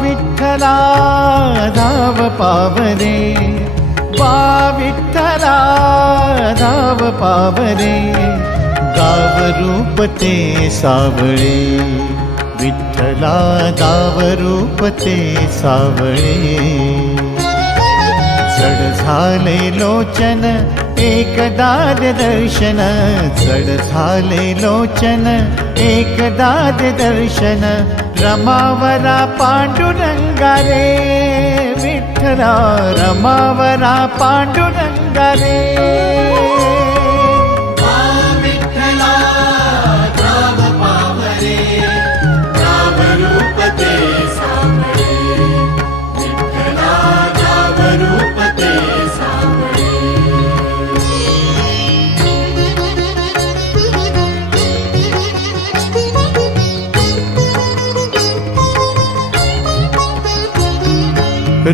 विठ्ठला धाव पावरे, बा विठ्ठला धाव पावरे, गाव रूप ते सावळे, विठ्ठला गाव रूप ते सावळे. जड झाले लोचन एकदा दर्शन, जड झाले लोचन एकदा दर्शन, रमावरा पांडुरंगा रे, विठ्ठला रमावरा पांडुरंगा रे. विठ्ठला धाव पावरे, गाव रूप ते सावळे, विठ्ठला गाव रूप ते सावळे.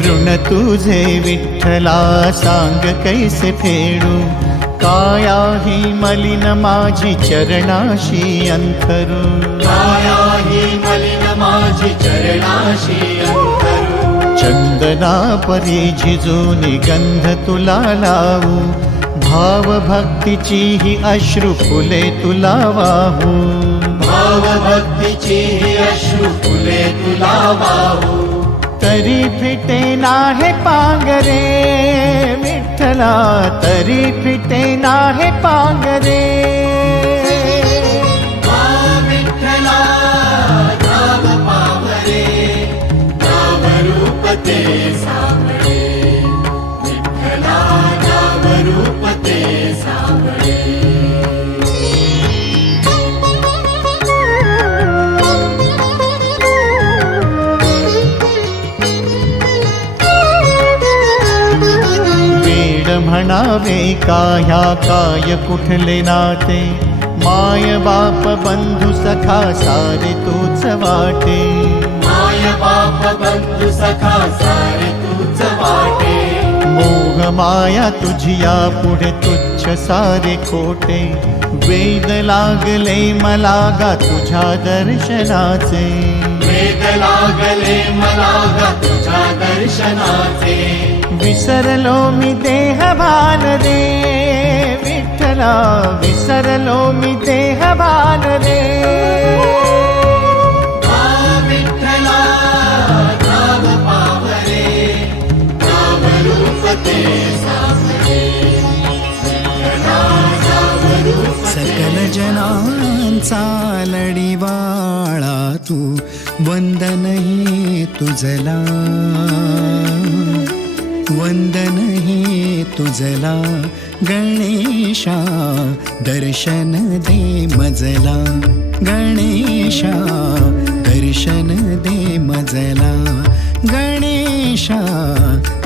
ऋण तुझे विठ्ठला सांग कैसे फेडू, काया ही मलिन माझी चरणाशी अंतरू, काया ही मलिन माझी चरणाशी अंतरू. चंदना परी झिजूनी गंध तुला लावू, भाव भक्तीची ही अश्रू फुले तुला वाहू, भाव भक्तीची ही अश्रू फुले तुला वाहू. तरी फिटे नाहे पांगरे, विठ्ठला तरी फिटे नाहे पांगरे. विठ्ठला धाव पावरे, गाव रूप ते सावळे, विठ्ठला गाव रूप ते सावळे. म्हणावे का ह्या काय कुठले नाते, माय बाप बंधू सखा सारे तूच वाटे, माय बाप बंधू सखा सारे तूच वाटे. मोह माया तुझिया पुढे तुच्छ सारे खोटे, वेद लागले मला गा तुझ्या दर्शनाचे, वेद लागले मला गा तुझ्या दर्शनाचे. विसरलो मी देह भान रे, विठ्ठला विसरलो मी देह भान रे. विठ्ठला धाव पावरे, गाव रूप ते सावळे, विठ्ठला गाव रूप. सकल जनांचा लढीवाळा तू, वंदन हे तुझला, वंदन हे तुझला. गणेशा दर्शन दे मजला, गणेशा दर्शन दे मजला, गणेशा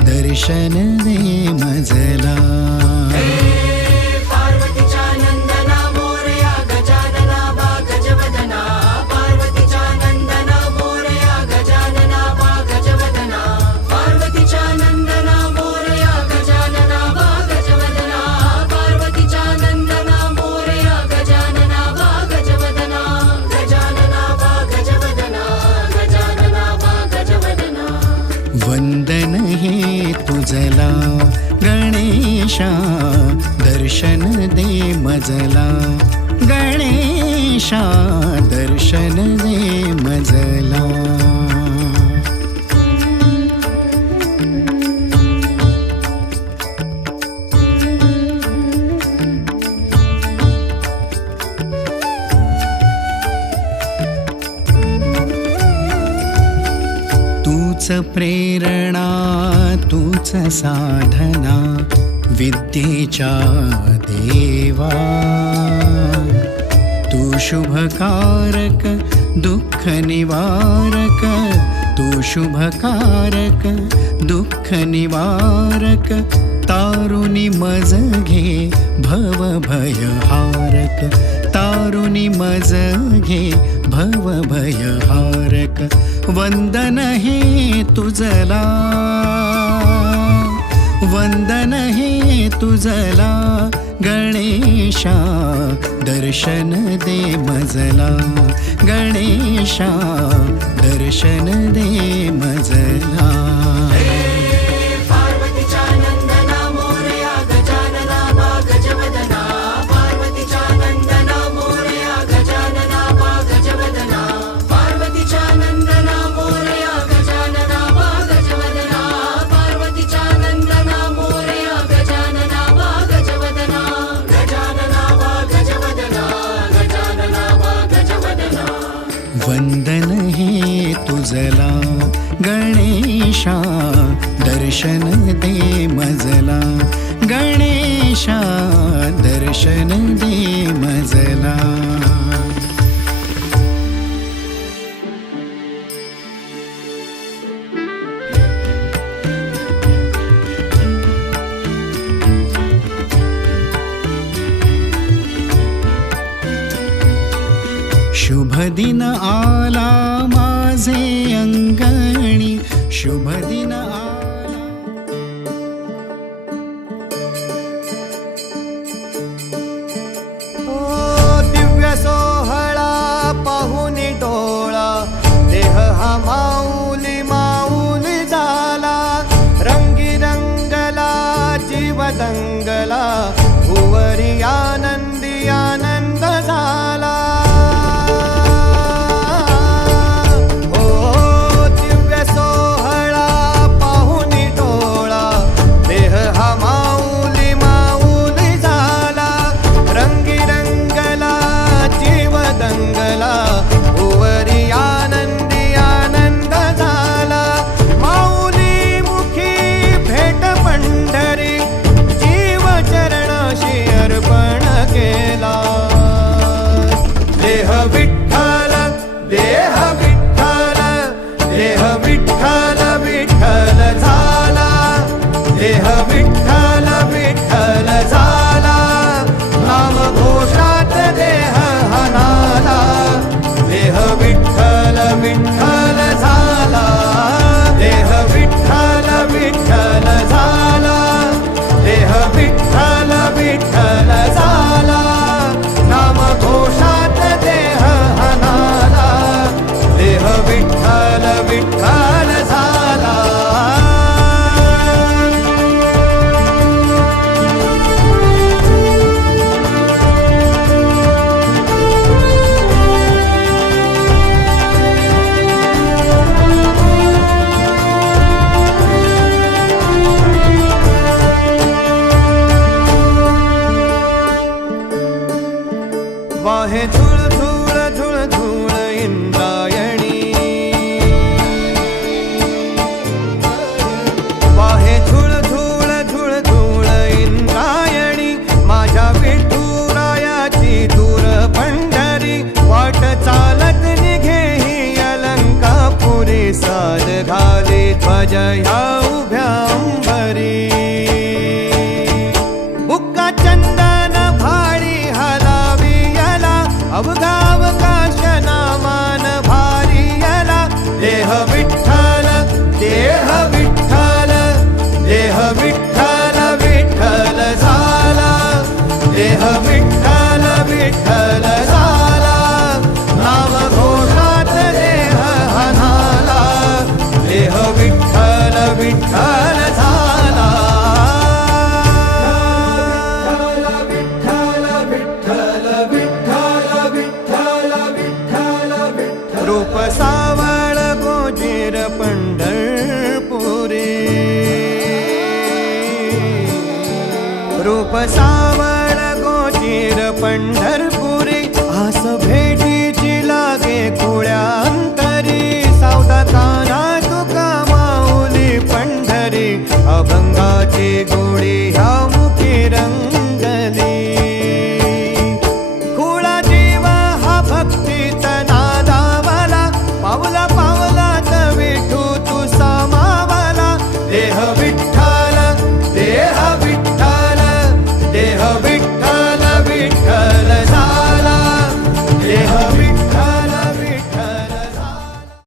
दर्शन दे मजला. वंदन हे तुझला, गणेशा दर्शन दे मजला, गणेशा दर्शन दे मजला. तूच प्रेरणा तूच साधना, विद्येच्या देवा. तू शुभकारक दुःख निवारक, तू शुभकारक दुःख निवारक. तारुणी मज घे भव भयहारक, तारुणी मज घे भवभयहारक वंदन हे तुझला वंदन हे तुझला गणेशा दर्शन दे मजला गणेशा दर्शन दे मजला पार्वतीच्या नंदना मोरया गजानना बा गजवदना पार्वतीच्या नंदना मोरया गजानना बा गजवदना पार्वतीच्या नंदना मोरया गजानना बा गजवदना पार्वतीच्या नंदना मोरया गजानना बा गजवदना गजानना बा गजवदना गजानना बा गजवदना वंदन हे तुझला गणेशा दर्शन दे मजला गणेशा दर्शन दे मजला शुभ दिन आला माझे अंगणी शुभ दिन आला दिव्य सोहळा पाहुनी डोळा देह हा माऊली माऊली झाला रंगी रंगला जीव दंगला भुवरी आनंदी आनंद झाला वाहे झुळ झुळ झुळ झुळ इंद्रायणी वाहे झुळ झुळ झुळ झुळ इंद्रायणी माझ्या विठुरायाची दूर पंढरी वाट चालत निघे ही अलंकापुरी साज घाली ध्वज ह्या उभ्या अंबरी बुक्का चंदन भारी हलावी अवगाव काश नामान भारी यला देह विठ्ठल देह विठ्ठल देह विठ्ठल विठ्ठल झाला देह विठ्ठल विठ्ठल झाला नाम घोषात देह हनाला देह विठ्ठल विठ्ठल झाला रूप सावळ गोजीर पंढरपुरी रूप सावळ